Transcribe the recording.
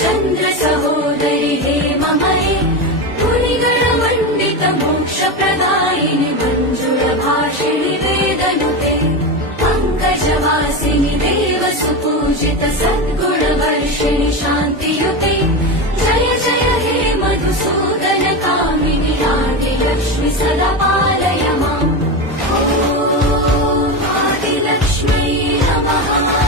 चंद्र सहोदरि हेममये मुनिगणमण्डित मोक्षप्रदायिनि मञ्जुलभाषिणि वेदनुते पङ्कजवासिनि देवसुपूजित सद्गुणवर्षिणि शान्तियुते जय जय हे मधुसूदन कामिनि आदिलक्ष्मि सदा पालय माम् ॐ आदिलक्ष्मी नमः।